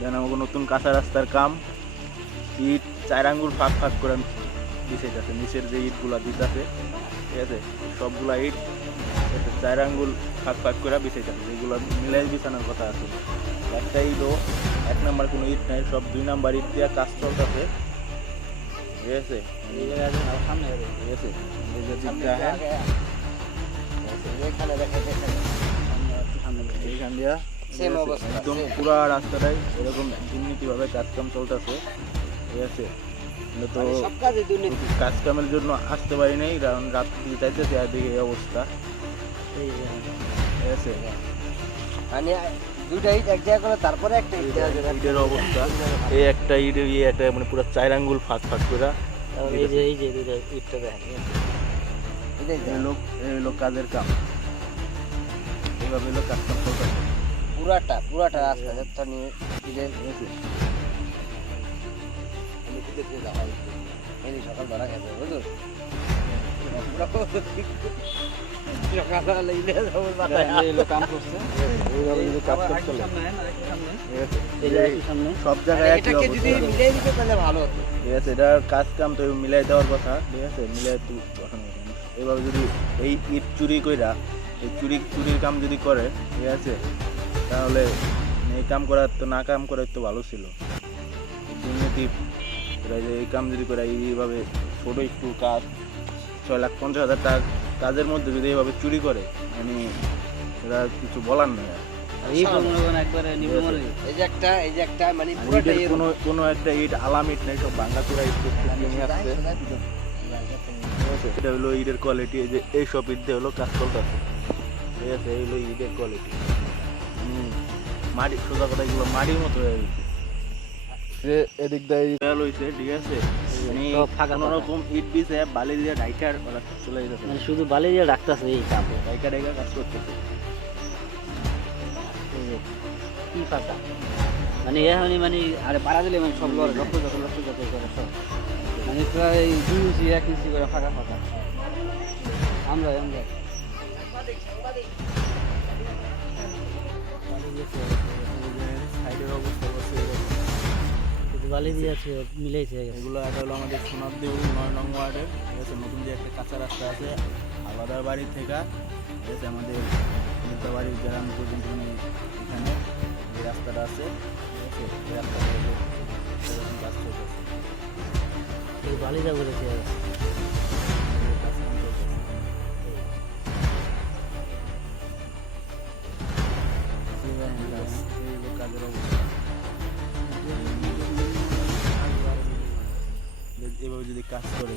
দেন আমাকে নতুন কাঁচা রাস্তার কাম ইট 4 আঙ্গুল ফাঁক ফাঁক করে বিছাইতেছে, নিচের যে ইটগুলা দিতেছে ঠিক আছে সবগুলা ইট 4 আঙ্গুল ফাঁক ফাঁক করে বিছাইতেছে, যেগুলো মিলাই বিছানোর কথা আছে। একটা ইটও 1 নাম্বার কোনো ইট নাই, সব 2 নাম্বার ইট দিয়ে কাজ চলতেছে ঠিক আছে। এই জায়গায় সামনে ঠিক আছে এই যে দিকটা হ্যাঁ এখানে দেখেন এইখান দিয়া সেম অবস্থা একদম পুরা রাস্তাটাই এরকম দুর্নীতিভাবে কাজকাম চলতেছে ঠিক আছে। তো সব কাজে দুর্নীতি। কাজ কামের জন্য আসতে পারি নাই, কারণ রাত্রি চাইতেছে আর দিকে এই অবস্থা ঠিক আছে। মানে দুইটা ইট এক জায়গায় করে তারপরে একটা ইট দেওয়া যাবে। ইটের অবস্থা এই একটা ইট একটা মানে পুরো 4 আঙ্গুল ফাঁক ফাঁক করে এই যে দুইটা ইটটা দেখেন এই লোক কাজের কাম এইভাবে লোক কাজ কাম চলতেছে পুরাটা রাস্তা যতটা নিয়ে ইটের সকাল ধরা গেছে বুঝলো সব জায়গায় এটাকে যদি মিলিয়ে দিতে তাহলে ভালো হতো। ঠিক আছে, এটা কাজ কাম তো মিলাই দেওয়ার কথা ঠিক আছে, মিলাই এইভাবে যদি এই ইট চুরি কইরা এই চুরির কাম যদি করে ঠিক আছে, তাহলে এই কাম করার তো না কাম করার তো ভালো ছিল। দুর্নীতি এই কাম যদি করে এইভাবে ছোট একটু কাজ 6,50,000 টাকা কাজের মধ্যে যদি এইভাবে চুরি করে মানে এরা কিছু বলার নেই। এই যে একটা মানে পুরোটা কোনো একটা ইট আলাম ইট নেই, সব ভাঙ্গা চূড়া ইট নিয়ে আসছে। এটা হলো ইটের কোয়ালিটি, এই যে এই সব ইট দিয়ে হলো কাজ চলতেছে ঠিক আছে। এই হলো ইটের কোয়ালিটি, মাটি সোজা কথা এগুলো মাটির মতো হয়ে গেছে। এদিক দিয়ে হয়েছে ঠিক আছে, কোনো রকম ইট দিছে বালি দিয়ে ঢাইকার চলে যেতেছে, মানে শুধু বালি দিয়ে রাখতেছে এই কাপ ঢাইকা কাজ করতেছে। কি ফাঁকা মানে মানে আরে পাড়া দিলে মানে সব লড়ে লক্ষ করে সব মানে প্রায় 2 ইঞ্চি 1 ইঞ্চি করে ফাঁকা আমরা সাইডের অবস্থা বালি দিয়ে আছে মিলাইছে এগুলো। এটা হলো আমাদের সোনারদেউ 9 নং ওয়ার্ডের ঠিক আছে, নতুন যে একটা কাঁচা রাস্তা আছে আলাদা বাড়ি থেকে ঠিক আছে, আমাদের বাড়ির গ্রাম পর্যন্ত এখানে যে রাস্তাটা আছে ঠিক আছে, এই রাস্তাটা কাজ চলতেছে। এই বালি যা করেছে কাজের অবস্থা এভাবে যদি কাজ করে